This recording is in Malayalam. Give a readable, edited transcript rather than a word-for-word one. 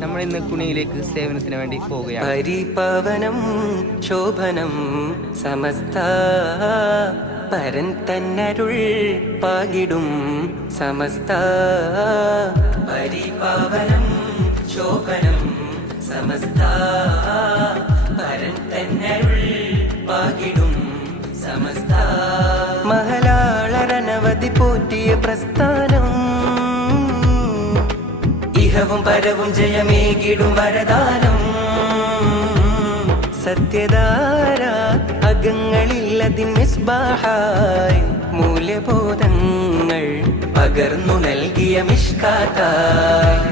നമ്മൾ ഇന്ന് കുണിയിലേക്ക് സേവനത്തിന് വേണ്ടി പോവുകയാണ്. പരിപവനം ശോഭനം സമസ്ത പരൻ തന്നരുൾ പാകിടും സമസ്ത പരിപവനം ശോഭനം സമസ്ത പരൻ തന്നരുൾ പാകിടും സമസ്ത മഹലാളരനവധി പോറ്റിയ പ്രസ്ഥാനം ഇഹവും പരവും ജയമേകിടും വരദാനം സത്യധാര അകങ്ങളിൽ അതിൻ മിസ്ബാഹായി മൂല്യബോധങ്ങൾ പകർന്നു നൽകിയ മിഷ്കാത്തായി